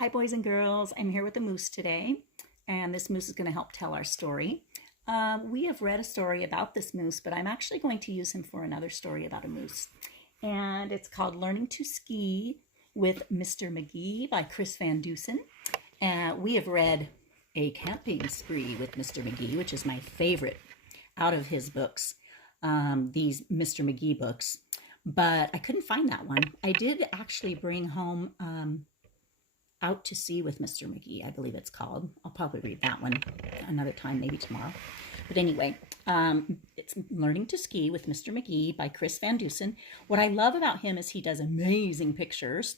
Hi, boys and girls. I'm here with a moose today, and this moose is going to help tell our story. We have read a story about this moose, but I'm actually going to use him for another story about a moose. And it's called Learning to Ski with Mr. Magee by Chris Van Dusen. We have read A Camping Spree with Mr. Magee, which is my favorite out of his books, these Mr. Magee books. But I couldn't find that one. I did actually bring home Out to Sea with Mr. Magee, I believe it's called. I'll probably read that one another time, maybe tomorrow. But anyway, it's Learning to Ski with Mr. Magee by Chris Van Dusen. What I love about him is he does amazing pictures,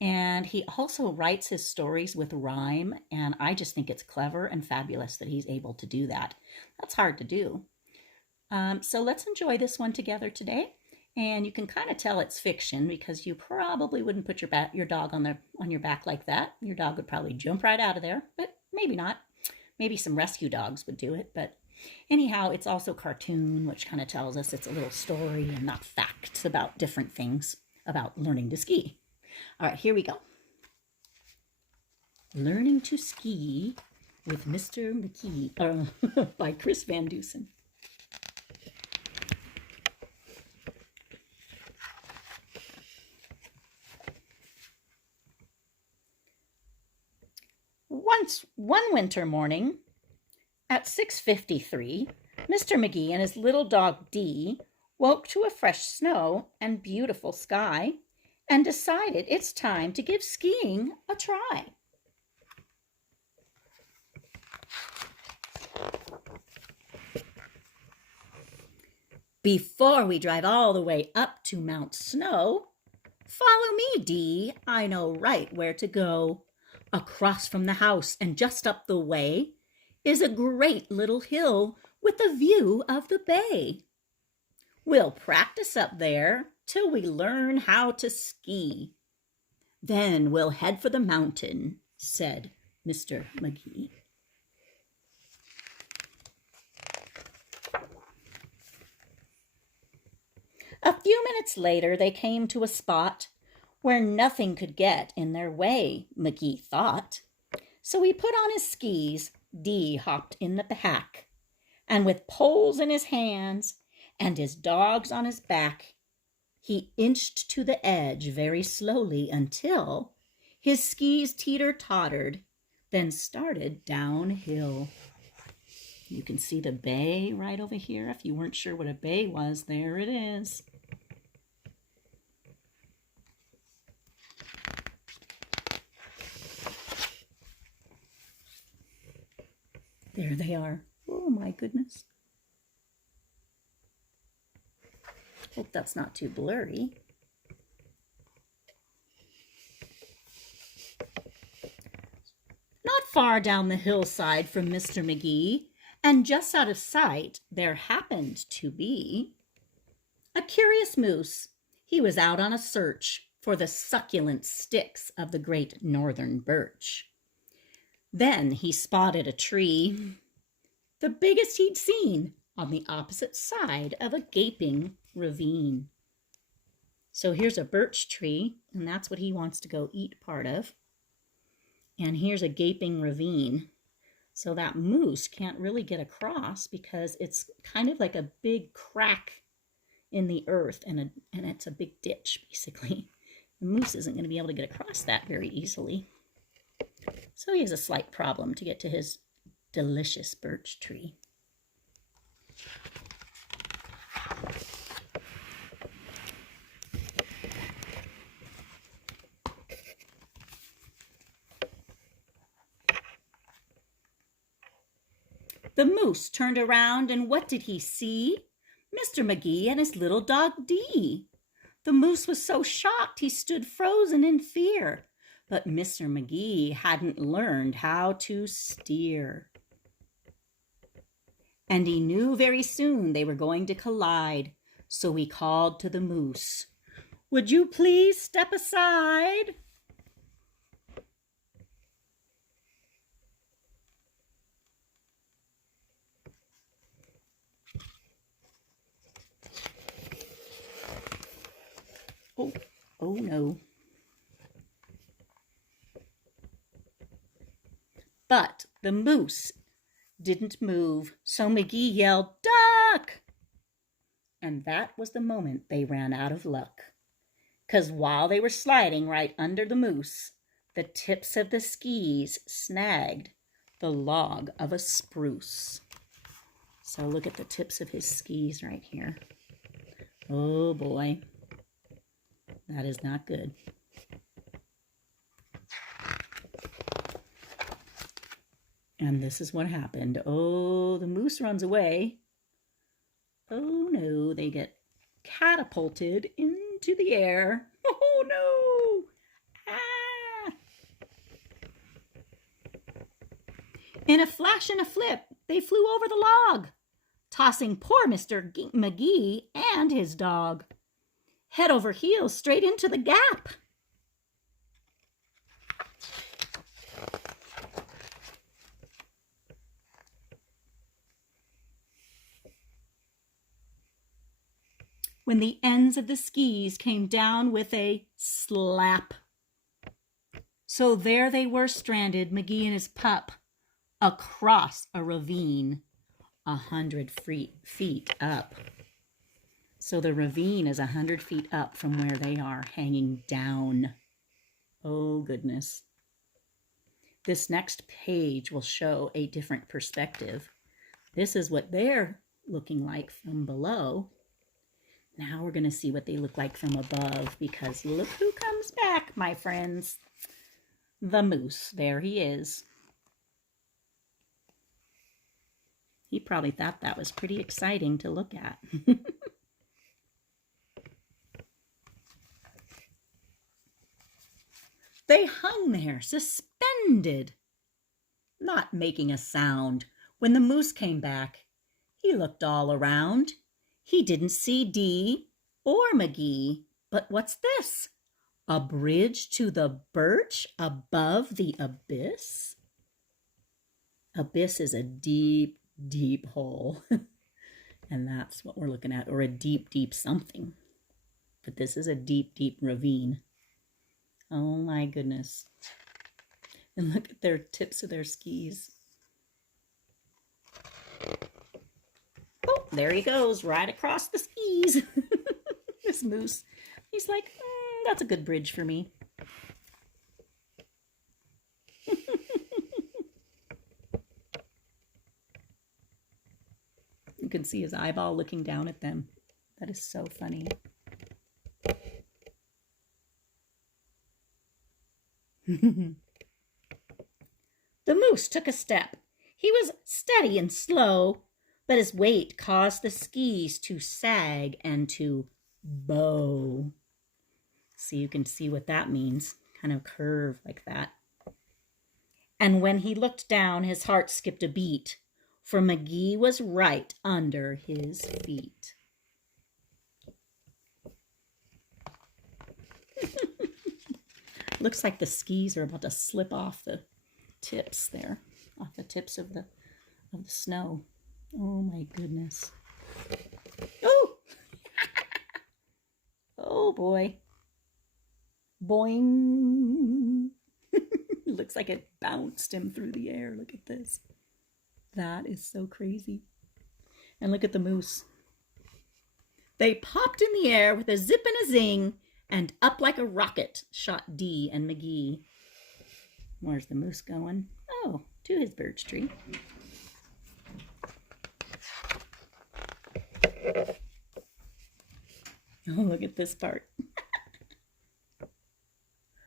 and he also writes his stories with rhyme, and I just think it's clever and fabulous that he's able to do that. That's hard to do. So let's enjoy this one together today. And you can kind of tell it's fiction because you probably wouldn't put your dog on your back like that. Your dog would probably jump right out of there, but maybe not. Maybe some rescue dogs would do it. But anyhow, it's also cartoon, which kind of tells us it's a little story and not facts about different things about learning to ski. All right, here we go. Learning to Ski with Mr. Magee by Chris Van Dusen. One winter morning at 6:53, Mr. Magee and his little dog Dee woke to a fresh snow and beautiful sky and decided it's time to give skiing a try. Before we drive all the way up to Mount Snow, follow me, Dee. I know right where to go. Across from the house and just up the way is a great little hill with a view of the bay. We'll practice up there till we learn how to ski. Then we'll head for the mountain, said Mr. Magee. A few minutes later, they came to a spot where nothing could get in their way, Magee thought. So he put on his skis, Dee hopped in the back, and with poles in his hands and his dogs on his back, he inched to the edge very slowly until his skis teeter-tottered, then started downhill. You can see the bay right over here. If you weren't sure what a bay was, there it is. There they are. Oh my goodness. Hope that's not too blurry. Not far down the hillside from Mr. Magee, and just out of sight, there happened to be a curious moose. He was out on a search for the succulent sticks of the great northern birch. Then he spotted a tree, the biggest he'd seen, on the opposite side of a gaping ravine. So here's a birch tree, and that's what he wants to go eat part of. And here's a gaping ravine. So that moose can't really get across because it's kind of like a big crack in the earth, and it's a big ditch, basically. The moose isn't going to be able to get across that very easily. So he has a slight problem to get to his delicious birch tree. The moose turned around, and what did he see? Mr. Magee and his little dog Dee. The moose was so shocked he stood frozen in fear. But Mr. Magee hadn't learned how to steer. And he knew very soon they were going to collide, so he called to the moose, "Would you please step aside?" Oh no. But the moose didn't move, so Magee yelled, "Duck!" And that was the moment they ran out of luck. 'Cause while they were sliding right under the moose, the tips of the skis snagged the log of a spruce. So look at the tips of his skis right here. Oh boy, that is not good. And this is what happened. Oh, the moose runs away. Oh no, they get catapulted into the air. Oh no! Ah! In a flash and a flip, they flew over the log, tossing poor Mr. Magee and his dog head over heels straight into the gap. When the ends of the skis came down with a slap. So there they were stranded, Magee and his pup, across a ravine 100 feet up. So the ravine is 100 feet up from where they are hanging down. Oh goodness. This next page will show a different perspective. This is what they're looking like from below. Now we're going to see what they look like from above, because look who comes back, my friends. The moose. There he is. He probably thought that was pretty exciting to look at. They hung there, suspended, not making a sound. When the moose came back, he looked all around. He didn't see Dee or Magee, but what's this? A bridge to the birch above the abyss? Abyss is a deep, deep hole. And that's what we're looking at, or a deep, deep something. But this is a deep, deep ravine. Oh my goodness. And look at their tips of their skis. Oh, there he goes, right across the skis. This moose. He's like, that's a good bridge for me. You can see his eyeball looking down at them. That is so funny. The moose took a step. He was steady and slow, but his weight caused the skis to sag and to bow. So you can see what that means, kind of curve like that. And when he looked down, his heart skipped a beat, for Magee was right under his feet. Looks like the skis are about to slip off the tips there, off the tips of the snow. Oh my goodness. Oh! Oh boy. Boing. Looks like it bounced him through the air. Look at this. That is so crazy. And look at the moose. They popped in the air with a zip and a zing, and up like a rocket shot Dee and Magee. Where's the moose going? Oh, to his birch tree. Oh, look at this part.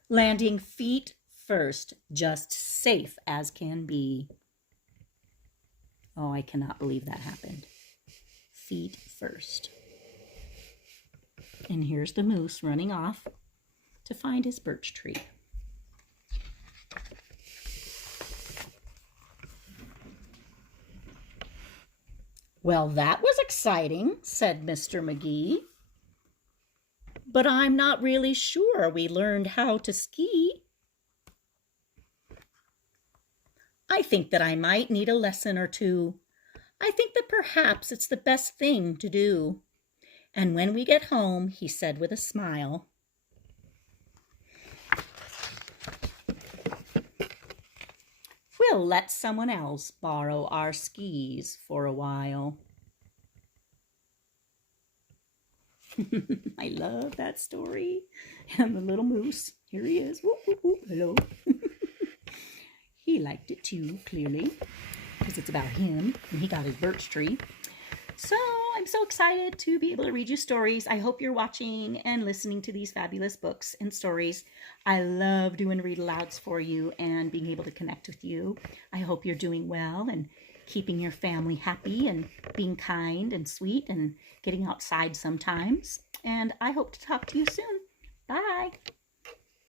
Landing feet first, just safe as can be. Oh, I cannot believe that happened. Feet first. And here's the moose running off to find his birch tree. Well, that was exciting, said Mr. Magee. But I'm not really sure we learned how to ski. I think that I might need a lesson or two. I think that perhaps it's the best thing to do. And when we get home, he said with a smile, we'll We'll let someone else borrow our skis for a while. I love that story. And the little moose, here he is. Whoop, whoop, whoop. Hello. He liked it too, clearly, because it's about him and he got his birch tree. So I'm so excited to be able to read you stories. I hope you're watching and listening to these fabulous books and stories. I love doing read alouds for you and being able to connect with you. I hope you're doing well and keeping your family happy and being kind and sweet and getting outside sometimes. And I hope to talk to you soon. Bye.